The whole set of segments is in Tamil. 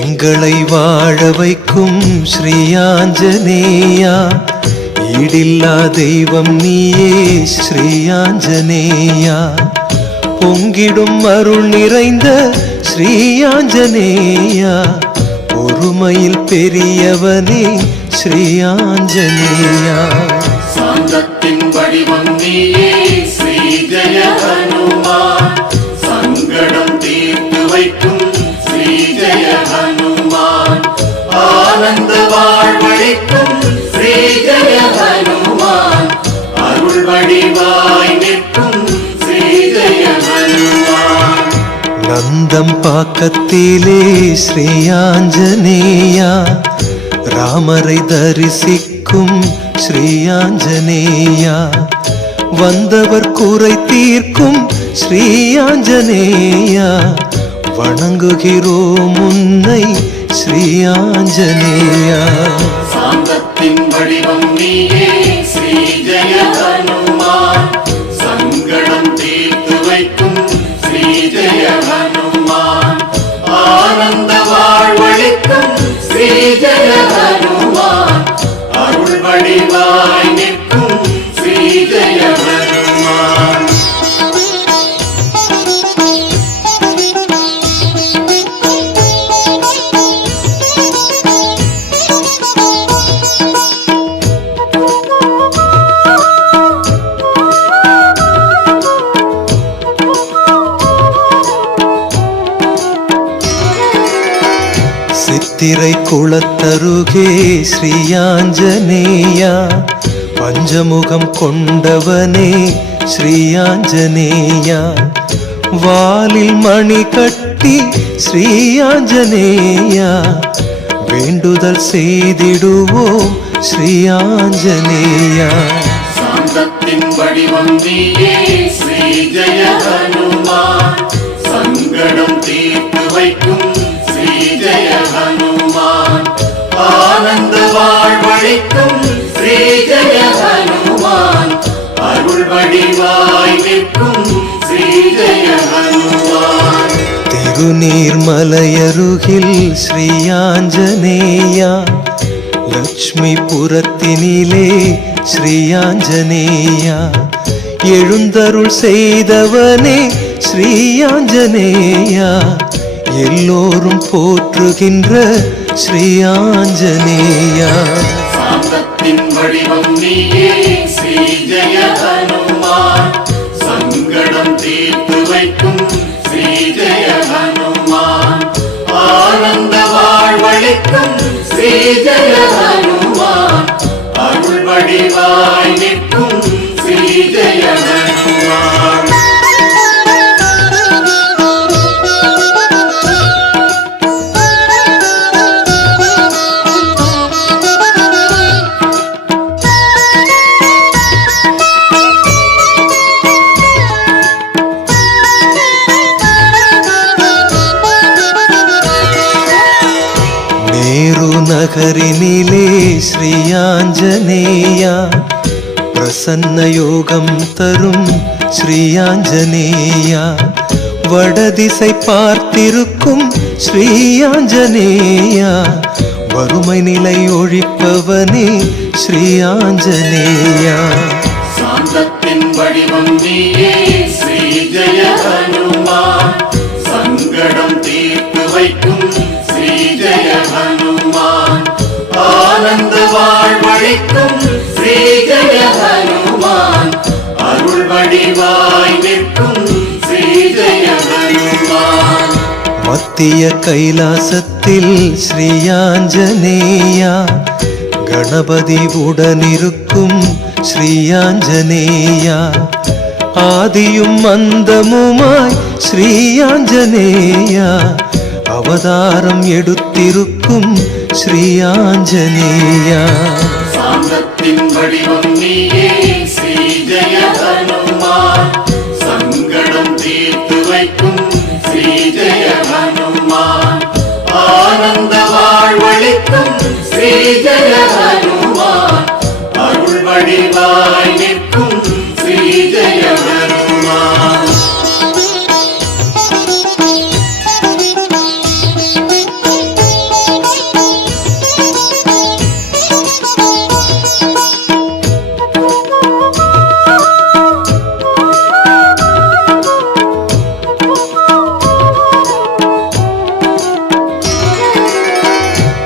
எங்களை வாழ வைக்கும் ஸ்ரீ ஆஞ்சநேயா, ஈடில்லா தெய்வம் நீயே ஸ்ரீ ஆஞ்சநேயா. பொங்கிடும் அருள் நிறைந்த ஸ்ரீ ஆஞ்சநேயா, ஒருமையில் பெரியவனே ஸ்ரீ ஆஞ்சநேயா. சாந்தத்தின் வடிவம் நீயே ஸ்ரீ ஜெய ஹனுமான், சங்கடம் தீர்த்து வைக்கும் ஸ்ரீ ஜெய ஹனுமான், ஆனந்த வாழ்வழிக்கும் ஸ்ரீ ஜெய ஹனுமான், அருள் வடிவாய் நிற்கும் ஸ்ரீ ஜெய ஹனுமான். நந்தம் பாக்கத்திலே ஸ்ரீ ஆஞ்சநேயா, ராமரை தரிசிக்கும் ஸ்ரீ ஆஞ்சநேயா, வந்தவர் குறை தீர்க்கும் ஸ்ரீ ஆஞ்சநேயா, வணங்குகிறோம் உன்னை ஸ்ரீ ஆஞ்சநேயா. சாந்தத்தின் வடிவம் நீயே ஸ்ரீ ஜெய ஹனுமான், சங்கடம் தீர்த்து வைக்கும் ஸ்ரீ ஜெய ஹனுமான், ஆனந்த வாழ்வழிக்கும் ஸ்ரீ ஜெய ஹனுமான், அருள் வடிவாய் நிற்கும் ஸ்ரீ ஜெய ஹனுமான். சித்திரை குளத்தருகே ஸ்ரீ ஆஞ்சநேயா, பஞ்சமுகம் கொண்டவனே ஸ்ரீ ஆஞ்சநேயா, வாலில் மணி கட்டி ஸ்ரீ ஆஞ்சநேயா, வேண்டுதல் செய்திடுவோம் ஸ்ரீ ஆஞ்சநேயா. சாந்தத்தின் வடிவம் நீயே ஸ்ரீ ஜெய ஹனுமான், சங்கடம் தீர்த்து வைக்கும் ஸ்ரீ ஜெய ஹனுமான், ஆனந்த வாழ்வழிக்கும் ஸ்ரீ ஜெய ஹனுமான், அருள் வடிவாய் நிற்கும் ஸ்ரீ ஜெய ஹனுமான். திருநீர்மலையருகில் ஸ்ரீ ஆஞ்சநேயா, லட்சுமிபுரத்தினிலே ஸ்ரீ ஆஞ்சநேயா, எழுந்தருள் செய்தவனே ஸ்ரீ ஆஞ்சநேயா, எல்லோரும் போற்றுகின்ற ஸ்ரீ ஆஞ்சநேயா. சாந்தத்தின் வடிவம் நீயே ஸ்ரீ ஜெய ஹனுமான், சங்கடம் தீர்த்து வைக்கும் ஸ்ரீ ஜெய ஹனுமான், ஆனந்த வாழ்வழிக்கும் ஸ்ரீ ஜெய ஹனுமான், அருள் வடிவாய் நிற்கும் ஸ்ரீ ஜெய ஹனுமான். நகரினிலே ஸ்ரீ ஆஞ்சநேயா, பிரசன்ன யோகம் தரும் ஸ்ரீ ஆஞ்சநேயா, வடதிசை பார்த்திருக்கும் ஸ்ரீ ஆஞ்சநேயா, வறுமை நிலை ஒழிப்பவனே ஸ்ரீ ஆஞ்சநேயா. சாந்தத்தின் வடிவம் நீயே ஸ்ரீ ஜெய ஹனுமான், சங்கடம் தீர்த்து வைக்கும் ஸ்ரீ ஜெய ஹனுமான், ஆனந்த வாழ்வழிக்கும் ஸ்ரீ ஜெய ஹனுமான், அருள் வடிவாய் நிற்கும் ஸ்ரீ ஜெய ஹனுமான். மத்திய கைலாசத்தில் ஸ்ரீ ஆஞ்சநேயா, கணபதி உடனிருக்கும் ஸ்ரீ ஆஞ்சநேயா, ஆதியும் அந்தமுமாய் ஸ்ரீ ஆஞ்சநேயா அவதாரம் எடுத்திருக்கும் ஸ்ரீ ஆஞ்சநேயா சாந்தத்தின் வடிவம் நீயே ஸ்ரீ ஜெய ஹனுமான் சங்கடம் தீர்த்து வைக்கும் ஸ்ரீ ஜெய ஹனுமான் ஆனந்த வாழ்வளிக்கும் ஸ்ரீ ஜெய ஹனுமான் அருள் வடிவாய் நிற்கும் ஸ்ரீ ஜெய ஹனுமான்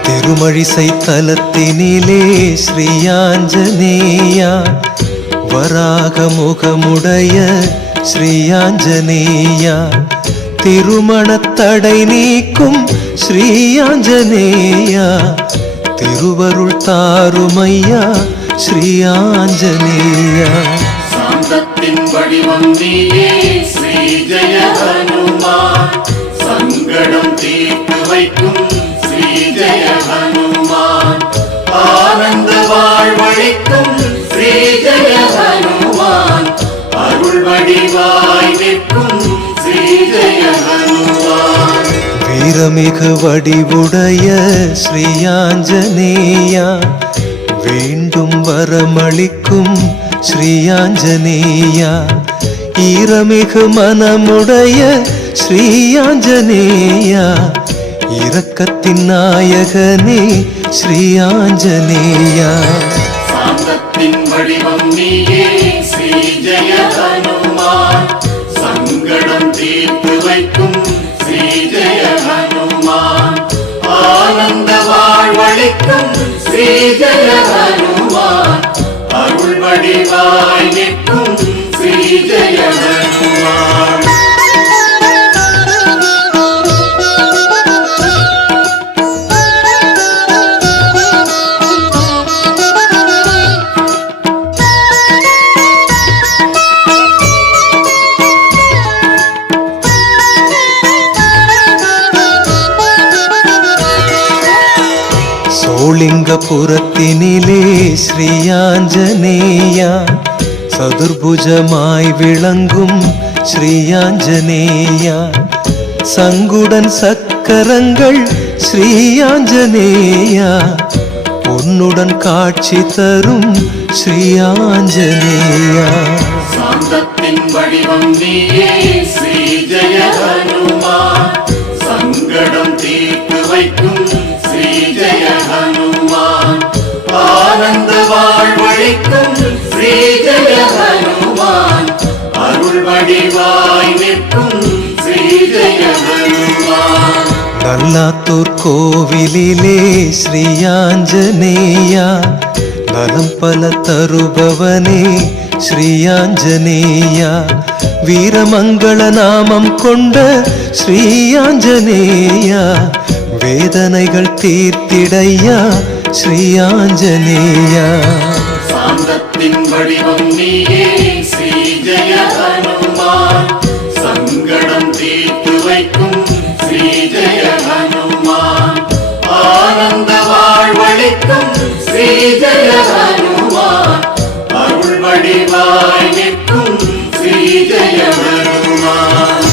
திருமழிசை தலத்தினிலே ஸ்ரீ ஆஞ்சநேயா வராக முகமுடைய ஸ்ரீ ஆஞ்சநேயா திருமணத்தடை நீக்கும் ஸ்ரீ ஆஞ்சநேயா திருவருள் தாருமையா ஸ்ரீ ஆஞ்சநேயா சாந்தத்தின் வடிவம் நீயே ஸ்ரீ ஜெய ஹனுமான் சங்கடம் தீர்த்து வைக்கும் ஸ்ரீ ஜெய ஹனுமான் ஆனந்த வாழ்வழிக்கும் ஸ்ரீ ஜெய ஹனுமான் அருள் வடிவாய் நிற்கும் ஸ்ரீ ஜெய ஹனுமான் வீரமிகு வடிவுடைய ஸ்ரீ ஆஞ்சநேயா வேண்டும் வரமளிக்கும் ஸ்ரீ ஆஞ்சநேயா ஈரமிகு மனமுடைய ஸ்ரீ ஆஞ்சநேயா இரக்கத்தின் நாயகனே ஸ்ரீ ஆஞ்சநேயா சாந்தத்தின் வடிவம் நீயே ஸ்ரீ ஜெய ஹனுமான் சங்கடம் தீர்த்து வைக்கும் ஸ்ரீ ஜெய ஹனுமான் ஆனந்த வாழ்வளிக்கும் ஸ்ரீ ஜெய ஹனுமான் அருள் வடிவாய் நிற்கும் ஸ்ரீ ஜெய ஹனுமான் சோளிங்கபுரத்தினிலே ஸ்ரீ ஆஞ்சநேயா சதுர்புஜமாய் விளங்கும் ஸ்ரீ ஆஞ்சநேயா சங்குடன் சக்கரங்கள் ஸ்ரீ ஆஞ்சநேயா பொன்னுடன் காட்சி தரும் ஸ்ரீ ஆஞ்சநேயா சாந்தத்தின் வடிவம் நீயே ஸ்ரீ ஜெய ஹனுமான் சங்கடம் தீர்த்து வைக்கும் ஸ்ரீ ஜெய ஹனுமான் ஆனந்த வாழ்வழிக்கும் ஸ்ரீ ஜெய ஹனுமான் அருள் வடிவாய் நிற்கும் ஸ்ரீ ஜெய ஹனுமான் நல்லாத்தூர் கோவிலிலே ஸ்ரீ ஆஞ்சநேயா நலம் பல தருபவனே ஸ்ரீ ஆஞ்சநேயா வீரமங்கள நாமம் கொண்ட ஸ்ரீ ஆஞ்சநேயா வேதனைகள் தீர்த்திடையா ஸ்ரீ ஆஞ்சநேயா சாந்தத்தின் வடிவம் நீயே ஸ்ரீ ஜெய ஹனுமான் சங்கடம் தீர்த்து வைக்கும் ஸ்ரீ ஜெய ஹனுமான் ஆனந்த வாழ்வழிக்கும் ஸ்ரீ ஜெய ஹனுமான் அருள் வடிவாய் நிற்கும் ஸ்ரீ ஜெய ஹனுமான்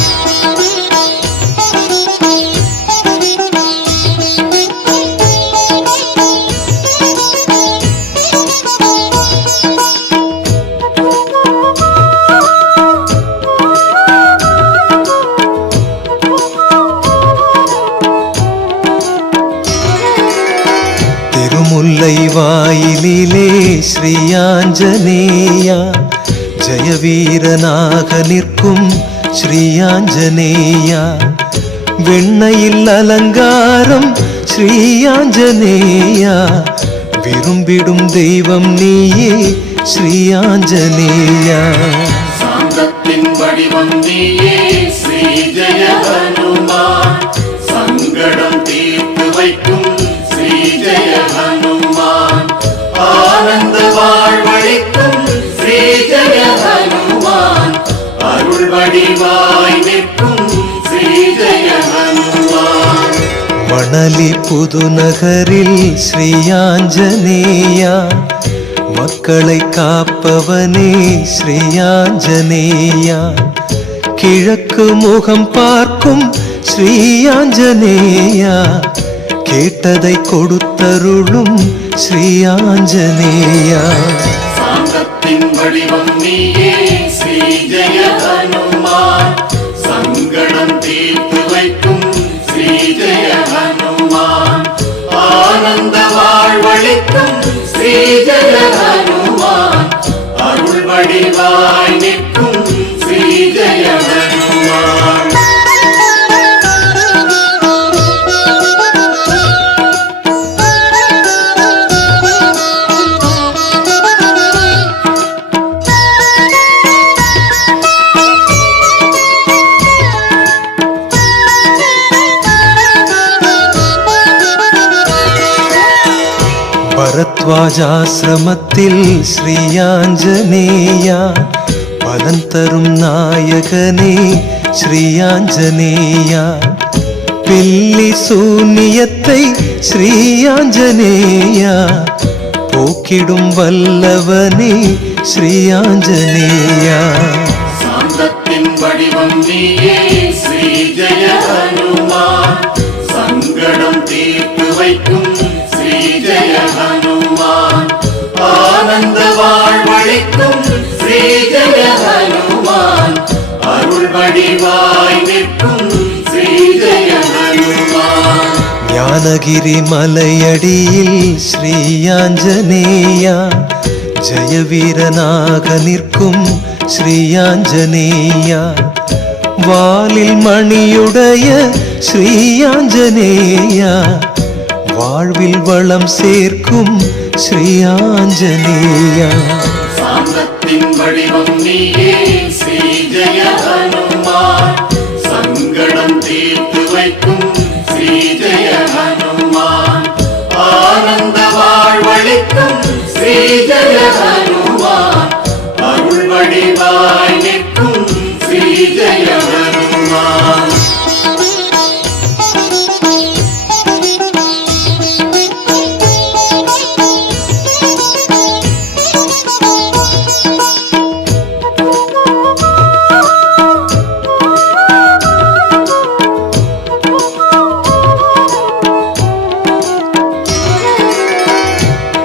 திருமுல்லை வாயிலிலே ஸ்ரீ ஆஞ்சநேயா ஜெயவீரனாக நிற்கும் ஸ்ரீ ஆஞ்சநேயா வெண்ணையில் அலங்காரம் ஸ்ரீ ஆஞ்சநேயா விரும்பிடும் தெய்வம் நீயே ஸ்ரீ ஆஞ்சநேயா சாந்தத்தின் வடிவம் நீயே ஸ்ரீ ஜெய ஹனுமான் சங்கடம் தீர்த்து வைக்கும் ஸ்ரீ ஜெய ஹனுமான் ஆனந்த வாழ்வழிக்கும் ஸ்ரீ ஜெய ஹனுமான் தெனாலி புதுநகரில் ஸ்ரீயாஞ்சனேயா, மக்களை காப்பவனே ஸ்ரீயாஞ்சனேயா, கிழக்கு முகம் பார்க்கும் ஸ்ரீயாஞ்சனேயா, கேட்டதை கொடுத்தருளும் ஸ்ரீயாஞ்சனேயா. சாந்தத்தின் வடிவம் நீயே ஸ்ரீ ஜெய ஹனுமான், சங்கடம் தீர்த்து வைக்கும் ஸ்ரீ ஜெய ஹனுமான், ஆனந்த வாழ்வளிக்கும் ஸ்ரீ ஜெய ஹனுமான், அருள் வடிவாய் நிற்கும் ஸ்ரீ ஜெய ஹனுமான். பரத்வாஜாசிரமத்தில் ஸ்ரீயாஞ்சனேயா, பலன் தரும் நாயகனே ஸ்ரீயாஞ்சனேயா, பில்லி சூனியத்தை ஸ்ரீயாஞ்சனேயா, போக்கிடும் வல்லவனே ஸ்ரீயாஞ்சனேயா. சாந்தத்தின் வடிவம் நீயே ஸ்ரீ ஜெய ஹனுமான், சங்கடம் தீர்த்து வைக்கும் ஸ்ரீ ஜெய ஹனுமான், ஆனந்த வாழ்வளிக்கும் ஸ்ரீ ஜெய ஹனுமான், அருள் வடிவாய் நிற்கும் ஸ்ரீ ஜெய ஹனுமான். ஞானகிரி மலையடியில் ஸ்ரீயாஞ்சனேயா, ஜெயவீரனாக நிற்கும் ஸ்ரீயாஞ்சனேயா, வாலில் மணியுடைய ஸ்ரீயாஞ்சனேயா, வாழ்வில் வளம் சேர்க்கும் ஸ்ரீயாஞ்சனேயா. சாந்தத்தின் வடிவம் நீயே ஸ்ரீ ஜெய ஹனுமான், சங்கடம் தீர்த்து வைக்கும் ஸ்ரீ ஜெய ஹனுமான், ஆனந்த வாழ்வளிக்கும் ஸ்ரீ ஜெய ஹனுமான், அருள் வடிவாய் நிற்கும் ஸ்ரீ ஜெய ஹனுமான்.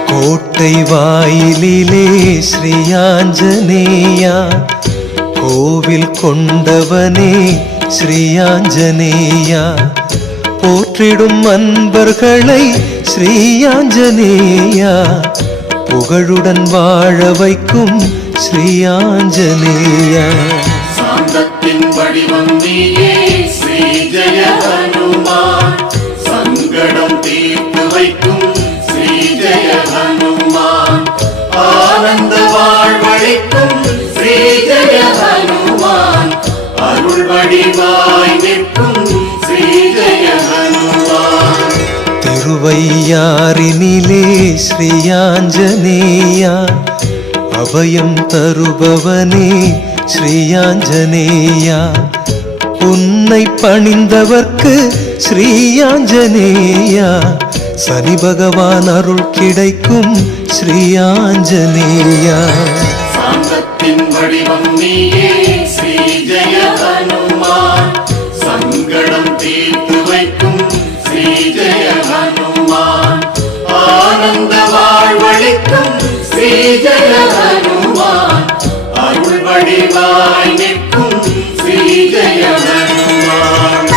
கோட்டை வாயிலிலே ஸ்ரீயாஞ்சனேயா, கோவில் கொண்டவனே ஸ்ரீயாஞ்சனேயா, போற்றிடும் அன்பர்களை ஸ்ரீயாஞ்சனேயா, புகழுடன் வாழ வைக்கும் ஸ்ரீயாஞ்சனேயா. சாந்தத்தின் வடிவம் நீயே ஸ்ரீ ஜெய ஹனுமான், சங்கடம் தீர்த்து வைக்கும் ஸ்ரீ ஜெய ஹனுமான், ஆனந்த வாழ்வளிக்கும் ஸ்ரீ ஜெய ஹனுமான், அருள் வடிவாய் நிற்கும் ஸ்ரீ ஜெய ஹனுமான். திருவையாறினிலே ஸ்ரீயாஞ்சனேயா, அபயம் தருபவனே ஸ்ரீயாஞ்சனேயா, உன்னை பணிந்தவர்க்கு ஸ்ரீயாஞ்சனேயா, சனி பகவான் அருள் கிடைக்கும் ஸ்ரீயாஞ்சனேயா. சாந்தத்தின் வடிவம் நீயே ஸ்ரீ ஜெய ஹனுமான், சங்கடம் தீர்த்து வைக்கும் ஸ்ரீ ஜெய ஹனுமான், ஆனந்த வாழ்வளிக்கும் ஸ்ரீ ஜெய ஹனுமான், அருள் வடிவாய் நிற்கும் ஸ்ரீ ஜெய ஹனுமான்.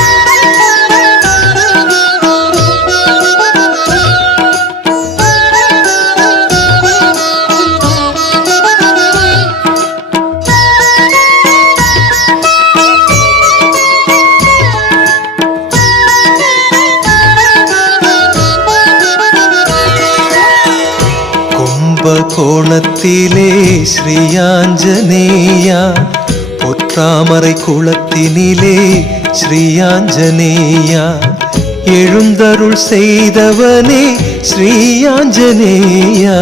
கோணத்திலே ஸ்ரீயாஞ்சனேயா, பொற்றாமரை குளத்தினிலே ஸ்ரீயாஞ்சனேயா, எழுந்தருள் செய்தவனே ஸ்ரீயாஞ்சனேயா,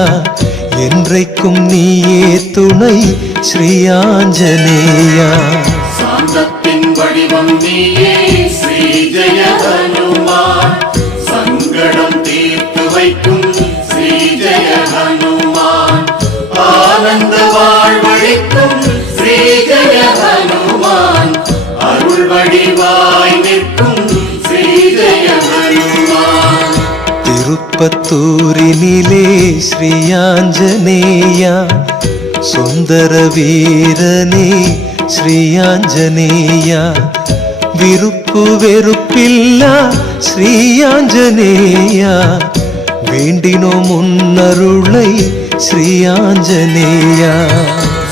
என்றைக்கும் நீயே துணை ஸ்ரீயாஞ்சனேயா. சாந்தத்தின் வடிவம் நீயே ஸ்ரீ ஜெய ஹனுமான், வடிவாய் நிற்கும் ஸ்ரீ ஜெய ஹனுமான் திருப்பத்தூரினிலே ஸ்ரீ ஆஞ்சநேயா சுந்தர வீரனே ஸ்ரீ ஆஞ்சநேயா விருப்பு வெறுப்பில்லா ஸ்ரீ ஆஞ்சநேயா வேண்டினோம் முன்னருளை ஸ்ரீ ஆஞ்சநேயா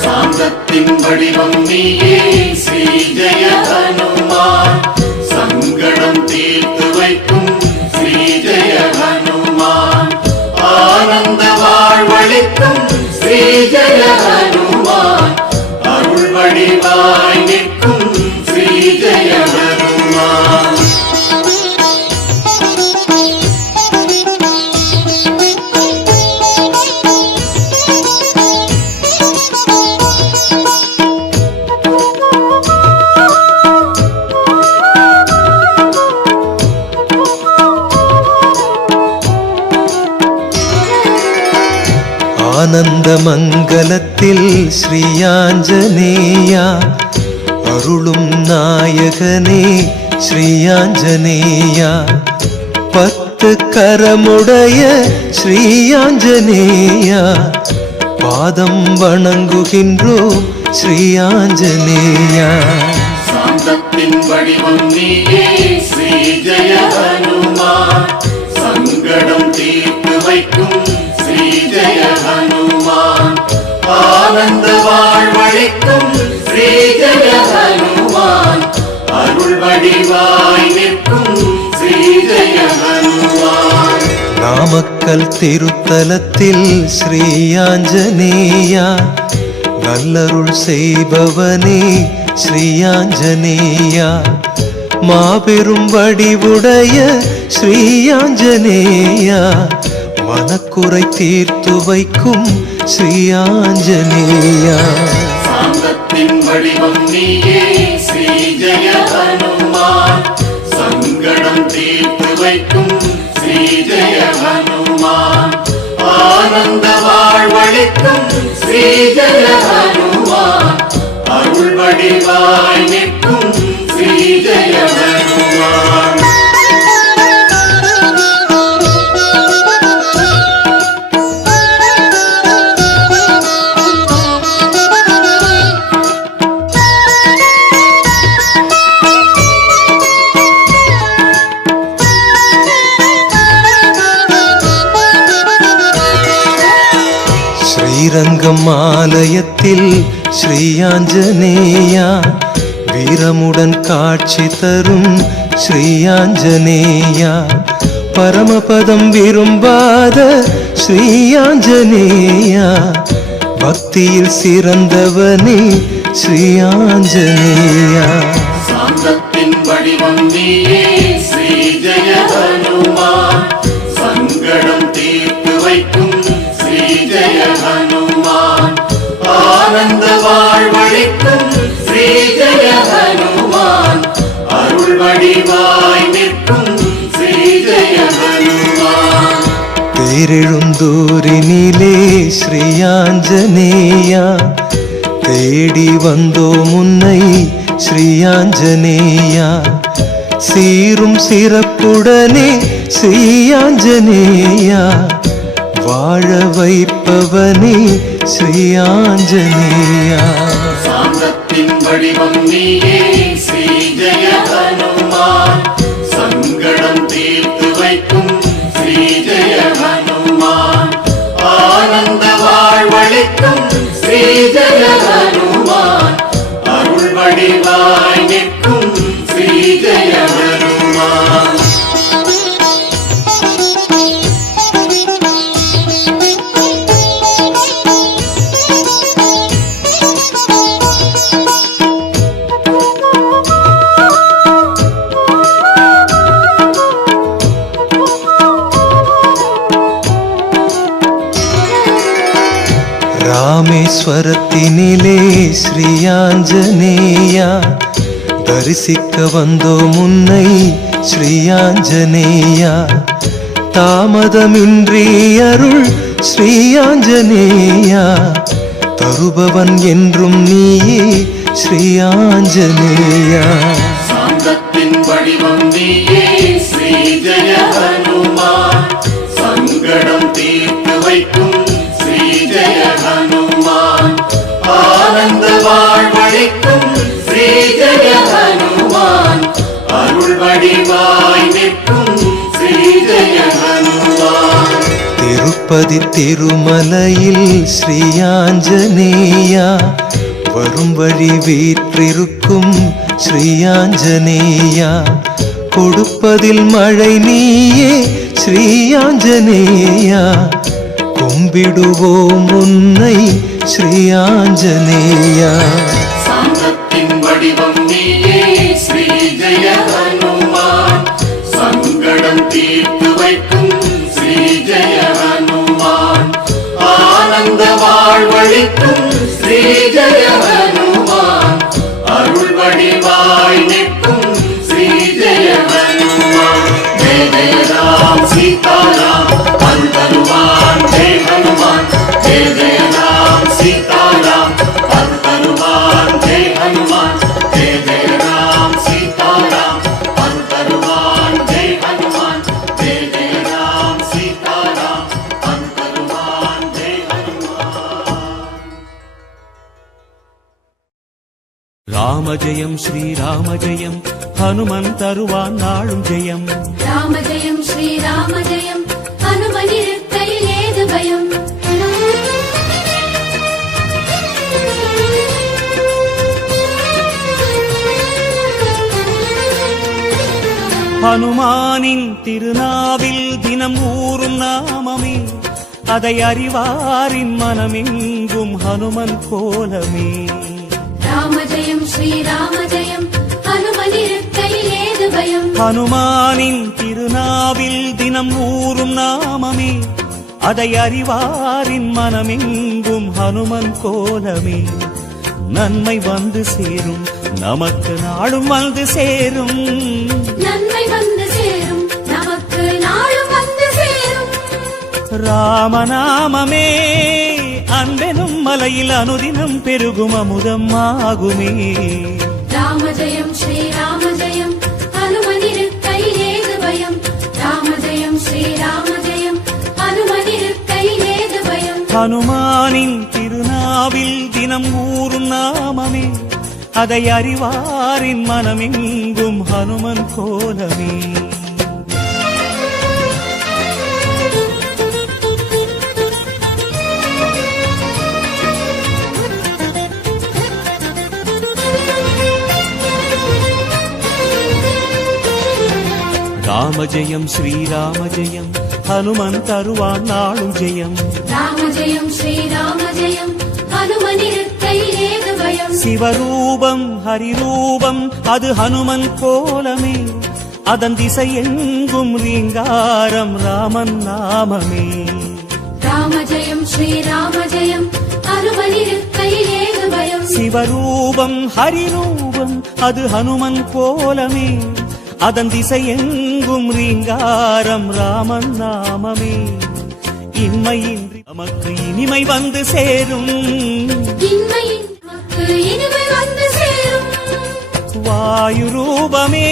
சாந்தத்தின் வடிவம் நீயே ஸ்ரீ ஜெய ஹனுமான் சங்கடம் தீர்த்து வைக்கும் ஸ்ரீ ஜெய ஹனுமான் ஆனந்த வாழ்வளிக்கும் ஸ்ரீ ஜெய ஹனுமான் அருள் வடிவாய் நிற்கும் ஸ்ரீ ஜெய ஹனுமான் ஆனந்த மங்கலத்தில் ஸ்ரீ ஆஞ்சநேயா அருளும் நாயகனே ஸ்ரீ ஆஞ்சநேயா 10 கரமுடைய ஸ்ரீ ஆஞ்சநேயா பாதம் வணங்குகின்றோம் ஸ்ரீ ஆஞ்சநேயா சாந்தத்தின் வடிவம் நீயே ஸ்ரீ ஜெய ஹனுமான் சங்கடம் தீர்த்து வைக்கும் ஸ்ரீ ஜெய ஹனுமான் ஆனந்த வாழ்வளிக்கும் ஸ்ரீ ஜெய ஹனுமான் அருள் வடிவாய் நிற்கும் ஸ்ரீ ஜெய ஹனுமான் நாமக்கல் திருத்தலத்தில் ஸ்ரீ ஆஞ்சநேயா நல்லருள் செய்பவனே ஸ்ரீ ஆஞ்சநேயா மாபெரும் வடிவுடைய ஸ்ரீ ஆஞ்சநேயா மனக்குறை தீர்த்து வைக்கும் ஸ்ரீ ஆஞ்சநேயா சாந்தத்தின் வடிவம் நீயே ஸ்ரீ ஜெய ஹனுமான் சங்கடம் தீர்த்து வைக்கும் ஸ்ரீ ஜெய ஹனுமான் ஆனந்த வாழ்வளிக்கும் ஸ்ரீ ஜெய ஹனுமான் அருள் வடிவாய் நிற்கும் ஸ்ரீ ஜெய ஹனுமான் ஸ்ரீரங்கம் ஆலயத்தில் ஸ்ரீ ஆஞ்சநேயா வீரமுடன் காட்சி தரும் ஸ்ரீ ஆஞ்சநேயா பரமபதம் விரும்பாத ஸ்ரீ ஆஞ்சநேயா பக்தியில் சிறந்தவனே ஸ்ரீ ஆஞ்சநேயா சாந்தத்தின் வடிவம் நீயே ஸ்ரீ ஜெய ஹனுமான் சங்கடம் தீர்த்து வைக்கும் ஸ்ரீ ஜெய ஹனுமான் ஆனந்த வாழ்வளிக்கும் ஸ்ரீ ஜெய ஹனுமான் அருள் வடிவாய் நிற்கும் ஸ்ரீ ஜெய ஹனுமான் தேரெழுந்தூரினிலே ஸ்ரீ ஆஞ்சநேயா தேடி வந்தோம் உன்னை ஸ்ரீ ஆஞ்சநேயா சீரும் சிறப்புடனே ஸ்ரீ ஆஞ்சநேயா வாழ வைப்பவனே ஸ்ரீ ஆஞ்சநேயா சாந்தத்தின் வடிவம் நீயே ஸ்ரீ ஜெய ஹனுமான் சங்கடம் தீர்த்து வைக்கும் ஸ்ரீ ஜெய ஹனுமான் ஆனந்த வாழ்வளிக்கும் ஸ்ரீ ஜெய ஹனுமான் அருள் வடிவாய் நிற்கும் ஸ்ரீ ஜெய ஹனுமான் ராமேஸ்வரத்தினிலே ஸ்ரீ ஆஞ்சநேயா தரிசிக்க வந்தோம் உன்னை ஸ்ரீ ஆஞ்சநேயா தாமதமின்றி அருள் ஸ்ரீ ஆஞ்சநேயா தருபவன் என்றும் நீயே ஸ்ரீ ஆஞ்சநேயா சாந்த சாந்தத்தின் வடிவம் நீயே ஸ்ரீ ஜெய ஹனுமான் சங்கடம் தீர்த்து வைக்கும் ஸ்ரீ ஜெய ஹனுமான் ஆனந்த வாழ்வழிக்கும் ஸ்ரீ ஜெய ஹனுமான் அருள் வடிவாய் நிற்கும் ஸ்ரீ ஜெய ஹனுமான் திருப்பதி திருமலையில் ஸ்ரீ ஆஞ்சநேயா வரும் வழி வீற்றிருக்கும் ஸ்ரீ ஆஞ்சநேயா கொடுப்பதில் மழை நீயே ஸ்ரீ ஆஞ்சநேயா கும்பிடுவோம் உன்னை ஸ்ரீ ஆஞ்சநேயா சாந்தத்தின் வடிவம் நீயே ஸ்ரீ ஜெய ஹனுமான் சங்கடம் தீர்த்து வைக்கும் ஸ்ரீ ஜெய ஹனுமான் ஆனந்த வாழ்வழிக்கும் ஸ்ரீ ஜெய ஹனுமான் அருள் வடிவாய் நிற்கும் ஸ்ரீ ஜெய ஹனுமான் ஜெய ஜெய ராம் சீதாராம் அருள் தருவான் ஜெய ஹனுமான் ஜெய ஜெய ராம் சீதாராம் அருள் தருவான் ஜெய ஹனுமான் ஜெய ஜெய ராம் சீதாராம் அருள் தருவான் ஜெய ஹனுமான் ஜெய ஜெய ராம் சீதாராம் அருள் தருவான் ஜெய ஹனுமான் ராம ஜெயம் ஸ்ரீராம ஜெயம் ஹனுமன் தருவான் நாளும் ஜெயம் ராம ஜெயம் ஸ்ரீராம ஜெயம் ஹனுமனிருக்கையில் ஏது பயம் ஹனுமானின் திருநாவில் தினம் ஊறும் நாமமே அதை அறிவாரின் மனமெங்கும் ஹனுமன் கோலமே ராம ஜெயம் ஸ்ரீராம ஜெயம் ஹனுமனிருக்கையில் ஏது பயம் ஹனுமானின் திருநாவில் தினம் ஊறும் நாமமே அதை அறிவாரின் மனமெங்கும் ஹனுமன் கோலமே நன்மை வந்து சேரும் நமக்கு நாளும் வந்து சேரும் நன்மை வந்து சேரும் நமக்கு நாளும் வந்து சேரும் ராமநாமமே அன்பெனும் மலையில் அனுதினம் பெருகும் அமுதம் ஆகுமே ராம ஜெயம் ஸ்ரீராம ஜெயம் ஹனுமனிருக்கையில் ஏது பயம் ராம ஜெயம் ஸ்ரீராம ஜெயம் ஹனுமனிருக்கையில் ஏது பயம் ஹனுமானின் திருநாவில் தினம் ஊறும் நாமமே அதை அறிவாரின் மனமெங்கும் ஹனுமன் கோலமே ராம ஜெயம் ஸ்ரீராம ஜெயம் ஹனுமன் தருவான் நாளும் ஜெயம் ராம ஜெயம் ஸ்ரீராம ஜெயம் ஹனுமனிருக்கையில் ஏது பயம் சிவரூபம் ஹரிரூபம் அது ஹனுமன் கோலமே அதன் திசை எங்கும் ரீங்காரம் ராமன் நாமமே ராம ஜெயம் ஸ்ரீராம ஜெயம் ஹனுமனிருக்கையில் ஏது பயம் சிவரூபம் ஹரிரூபம் அது ஹனுமன் கோலமே அதன் திசை எங்கும் ரீங்காரம் ராமன் நாமமே இன்மையின்றி நமக்கு இனிமை வந்து சேரும் இன்மையின் நமக்கு இனிமை வந்து சேரும் வாயு ரூபமே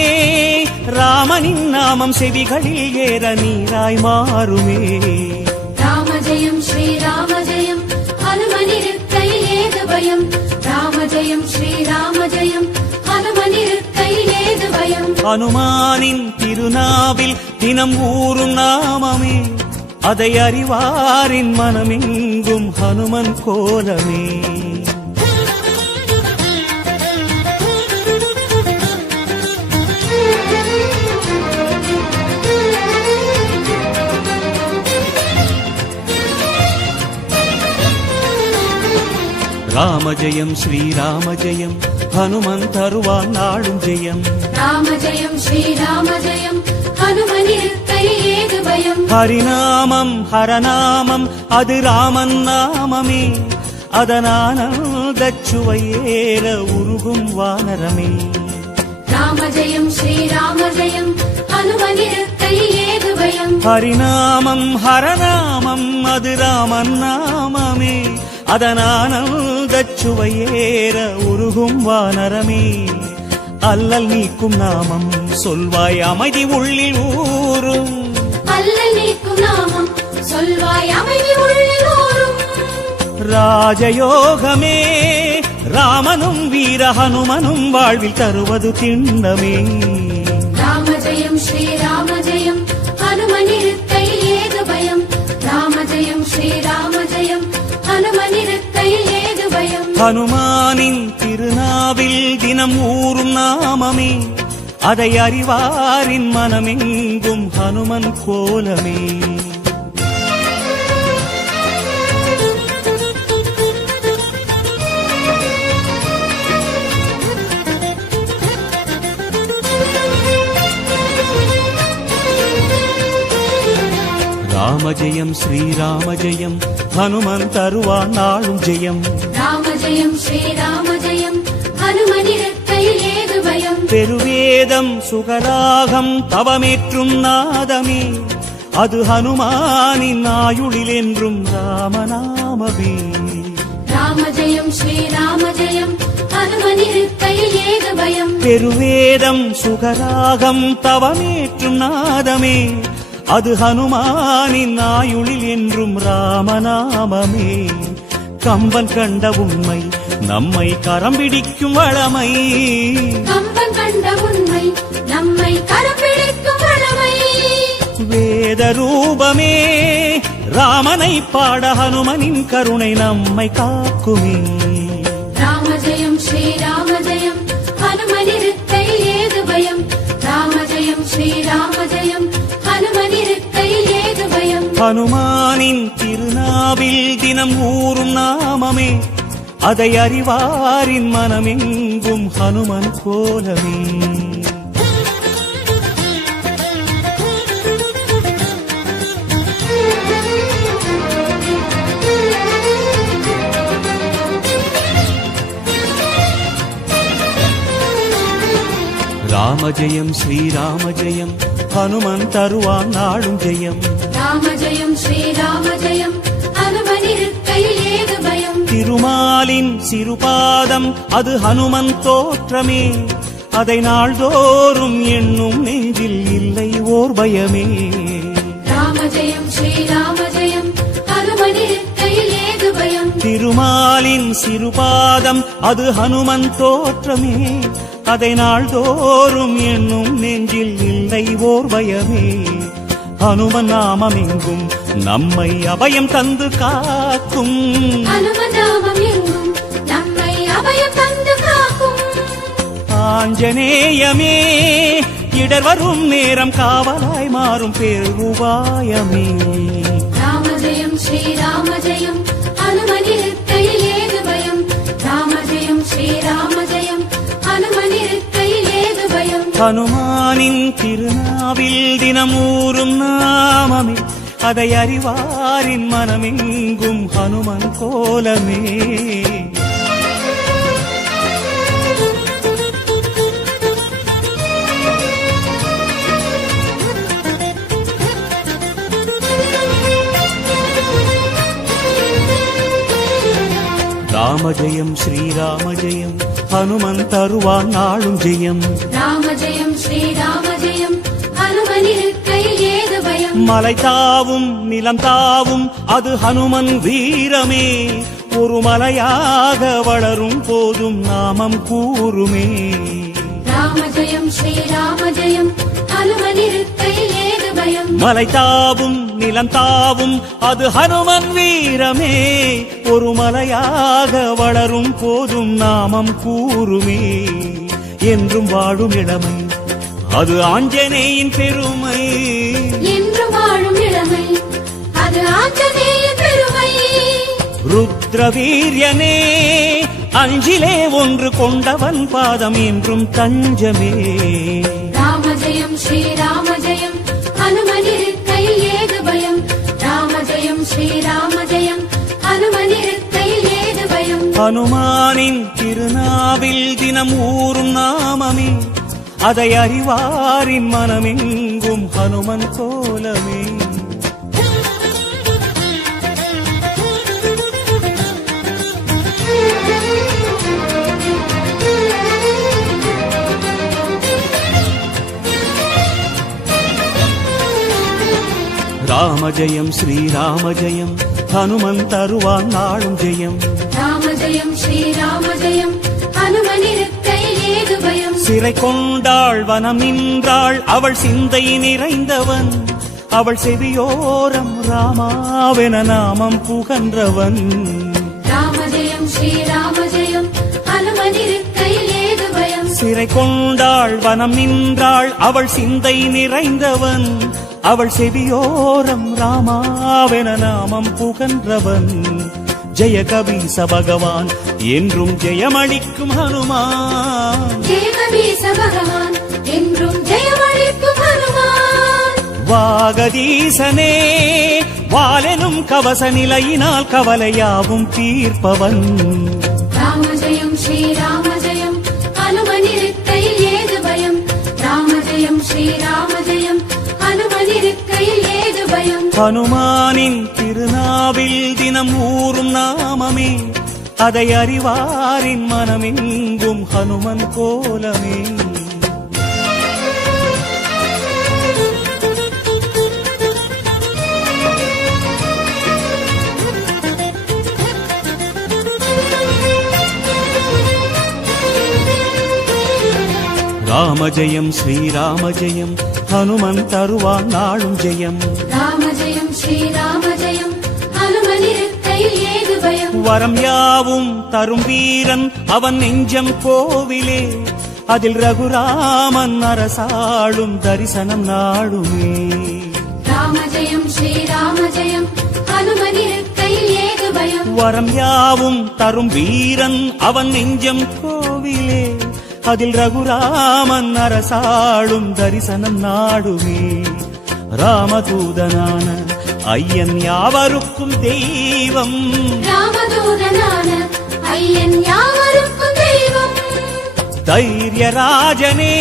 ராமனின் நாமம் செவிகளில் ஏற நீராய் மாறுமே ராம ஜெயம் ஸ்ரீராம ஜெயம் ஹனுமனிருக்கையில் ஏது பயம் ராம ஜெயம் ஸ்ரீராம ஜெயம் ஹனுமனிருக்கையில் ஏது பயம் ஹனுமானின் திருநாவில் தினம் ஊறும் நாமமே அதை அறிவாரின் மனமெங்கும் ஹனுமன் கோலமே ராம ஜெயம் ஸ்ரீராம ஜெயம் ஹனுமன் தருவான் நாளும் ஜெயம் ராம ஜெயம் ஸ்ரீராம ஜெயம் ஹனுமனிருக்கையில் ஏது பயம் ஹரிநாமம் ஹரநாமம் அது ராமன் நாமமே அதனானந்தச் சுவையேற உருகும் வானரமே ராம ஜெயம் ஸ்ரீராம ஜெயம் ஹனுமனிருக்கையில் ஏது பயம் ஹரிநாமம் ஹரநாமம் அது ராமன் நாமமே அதனானந்தச் சுவையேற உருகும் வானரமே அல்லல் நீக்கும் நாமம் சொல்வாய் அமைதி உள்ளில் ஊரும் அல்லல் நீக்கும் நாமம் சொல்வாய் அமைதி உள்ளில் ஊரும் ராஜயோகமே ராமனும் வீர ஹனுமனும் வாழ்வில் தருவது திண்ணமே ராம ஜெயம் ஸ்ரீராம ஜெயம் ஹனுமனிருக்கையில் ஏது பயம் ராம ஜெயம் ஸ்ரீராம ஜெயம் ஹனுமனிருக்கையில் ஏது பயம் ஹனுமானின் திருநாவில் தினம் ஊறும் நாமமே அதை அறிவாரின் மனமெங்கும் ஹனுமன் கோலமே ராம ஜெயம் ஸ்ரீராம ஜெயம் ஹனுமன் தருவான் நாளும் ஜெயம் ராம ஜெயம் ஸ்ரீராம ஜெயம் ஹனுமனிருக்கையில் ஏது பயம் பெருவேதம் சுகராகம் தவமேற்றும் நாதமே அது ஹனுமானின் ஆயுளில் என்றும் ராமநாமமே ராம ஜெயம் ஸ்ரீராம ஜெயம் ஹனுமனிருக்கையில் ஏது பயம் பெருவேதம் சுகராகம் தவமேற்றும் நாதமே அது ஹனுமானின் ஆயுளில் என்றும் ராமநாமமே கம்பன் கண்ட உண்மை நம்மை கரம் பிடிக்கும் வளமை கம்பன் கண்ட உண்மை நம்மை கரம் பிடிக்கும் வளமை வேத ரூபமே ராமனை பாட ஹனுமனின் கருணை நம்மை காக்குமே ராம ஜெயம் ஸ்ரீராம ஜெயம் ஹனுமனிருக்கையில் ஏது பயம் ராம ஜெயம் ஸ்ரீராம ஜெயம் ஹனுமனிருக்கையில் ஏது பயம் ஹனுமானின் திருநாவில் தினம் ஊறும் நாமமே அதை அறிவாரின் மனமெங்கும் ஹனுமன் கோலமே ராம ஜெயம் ஸ்ரீராம ஜெயம் ஹனுமன் தருவான் நாளும் ஜெயம் ராம ஜெயம் ஸ்ரீராம ஜெயம் ஹனுமனிருக்கையில் ஏது பயம் திருமாலின் சிறுபாதம் அது ஹனுமன் தோற்றமே அதை நாள்தோறும் எண்ணும் நெஞ்சில் இல்லை ஓர் பயமே ராம ஜெயம் ஸ்ரீராம ஜெயம் ஹனுமனிருக்கையில் ஏது பயம் திருமாலின் சிறுபாதம் அது ஹனுமன் தோற்றமே அதை நாள்தோறும் எண்ணும் நெஞ்சில் இல்லை ஓர் பயமே ஹனுமன் நாமமெங்கும் நம்மை அபயம் தந்து காக்கும் ஹனுமன் நாமம் எங்கும் நம்மை அபயம் தந்து காக்கும் ஆஞ்சநேயமே இடர் வரும் நேரம் காவலாய் மாறும் பேருபாயமே ராம ஜெயம் ஸ்ரீராம ஜெயம் ஹனுமனிருக்கையில் ஏது பயம் ராம ஜெயம் ஸ்ரீராம ஜெயம் ஹனுமனிருக்கையில் ஏது பயம் ஹனுமானின் திருநாவில் தினமூறும் நாமமே அதை அறிவாரின் மனமெங்கும் ஹனுமன் கோலமே ராம ஜெயம் ஸ்ரீராம ஜெயம் ஹனுமன் தருவான் நாளும் ஜெயம் ராம ஜெயம் ஸ்ரீராம ஜெயம் ஹனுமனிருக்கையில் ஏது பயம் மலை தாவும் நிலம் தாவும் அது ஹனுமன் வீரமே ஒரு மலையாக வளரும் போதும் நாமம் கூறுமே ராம ஜெயம் ஸ்ரீராம ஜெயம் ஹனுமனிருக்கையில் ஏது பயம் மலை தாவும் நிலம் தாவும் அது ஹனுமன் வீரமே ஒரு மலையாக வளரும் போதும் நாமம் கூறுமே என்றும் வாழும் இளமை அது ஆஞ்சநேயின் பெருமை என்று வாழும் இளமை அது ஆஞ்சநேய பெருமை ருத்ரவீரியனே அஞ்சிலே ஒன்று கொண்டவன் பாதம் என்றும் தஞ்சமே ராம ஜெயம் ஸ்ரீராம ஜெயம் ஹனுமனிருக்கையில் ஏது பயம் ராம ஜெயம் ஸ்ரீராம ஜெயம் ஹனுமனிருக்கையில் ஏது பயம் ஹனுமானின் திருநாவில் தினம் ஊறும் நாமமே அதை அறிவாரின் மனமெங்கும் ஹனுமன் கோலமே ராம ஜெயம் ஸ்ரீராம ஜெயம் ஹனுமன் தருவான் நாளும் ஜெயம் ராம ஜெயம் ஸ்ரீராம ஜெயம் ஹனுமனிருக்கையில் ஏது பயம் சிறை கொண்டாள் வனம் நின்றாள் அவள் சிந்தை நிறைந்தவன் அவள் செவியோரம் ராமாவென நாமம் புகன்றவன் ராம ஜெயம் ஸ்ரீராம ஜெயம் ஹனுமனிருக்கையில் ஏது பயம் சிறை கொண்டாள் வனம் நின்றாள் அவள் சிந்தை நிறைந்தவன் அவள் செவியோரம் ராமாவென நாமம் புகன்றவன் ஜெய கபீச பகவான் என்றும் ஜெயமளிக்கும் ஹனுமான் ஜெய கபீச பகவான் என்றும் ஜெயமளிக்கும் ஹனுமான் வாகதீசனே வாலெனும் கவச நிலையினால் கவலையாவும் தீர்ப்பவன் ராம ஜெயம் ஸ்ரீராம ஜெயம் ஹனுமனிருக்கையில் ஏது பயம் ராம ஜெயம் ஸ்ரீராம ஜெயம் ஹனுமனிருக்கையில் ஏது பயம் ஹனுமானின் திருநாவில் தினம் ஊறும் நாமமே அதை அறிவாரின் மனமெங்கும் ஹனுமன் கோலமே ராம ஜெயம் ஸ்ரீராம ஜெயம் ஹனுமன் தருவான் நாளும் ஜெயம் ராம ஜெயம் ஸ்ரீராம ஜெயம் ஹனுமனிருக்கையில் ஏது பயம் வரம் யாவும் தரும் வீரன் அவன் நெஞ்சம் கோவிலே அதில் ரகுராமன் அரசாளும் தரிசனம் நாளுமே ராம ஜெயம் ஸ்ரீராம ஜெயம் ஹனுமனிருக்கையில் ஏது பயம் வரம் யாவும் தரும் வீரன் அவன் நெஞ்சம் கோவிலே அதில் ரகுராமன் அரசாளும் தரிசனம் நாடுமே ராமதூதனான ஐயன் யாவருக்கும் தெய்வம் ராமதூதனான ஐயன் யாவருக்கும் தெய்வம் தைரியராஜனே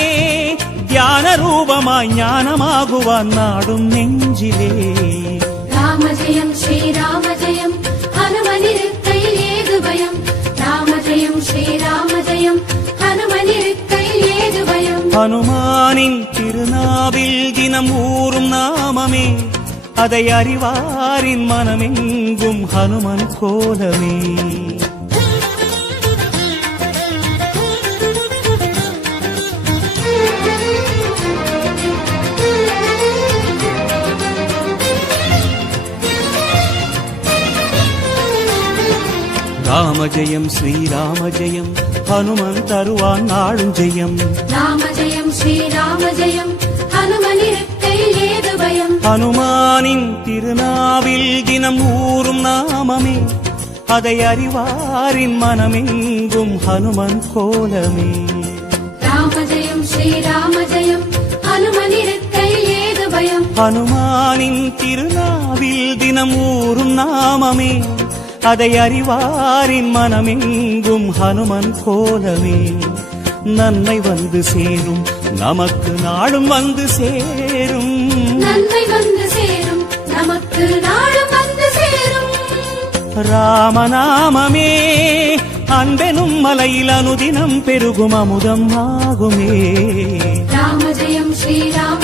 தியான ரூபமாய் ஞானமாகுவான் நாடும் நெஞ்சிலே ராம ஜெயம் ஸ்ரீராம ஜெயம் ஹனுமனிருக்கையில் ஏது பயம் ராம ஜெயம் ஸ்ரீராம ஜெயம் ஹனுமனிருக்கையில் ஏது பயம் ஹனுமானின் திருநாவில் தினம் ஊறும் நாமமே அதை அறிவாரின் மனமெங்கும் ஹனுமன் கோலமே ராம ஜெயம் ஸ்ரீராம ஜெயம் ஹனுமன் தருவான் நாளும் ஜெயம் ராம ஜெயம் ஸ்ரீராம ஜெயம் ஹனுமனிருக்கையில் ஏது பயம் ஹனுமானின் திருநாவில் தினம் ஊறும் நாமமே அதை அறிவாரின் மனமெங்கும் ஹனுமன் கோலமே ராம ஜெயம் ஸ்ரீராம ஜெயம் ஹனுமனிருக்கையில் ஏது பயம் ஹனுமானின் திருநாவில் தினம் ஊறும் நாமமே அதை அறிவாரின் மனமெங்கும் ஹனுமன் கோலமே நன்மை வந்து சேரும் நமக்கு நாளும் வந்து சேரும் நன்மை வந்து சேரும் நமக்கு நாளும் வந்து சேரும் ராமநாமமே அன்பெனும் மலையில் அனுதினம் பெருகும் அமுதம் ஆகுமே ராம ஜெயம் ஸ்ரீராம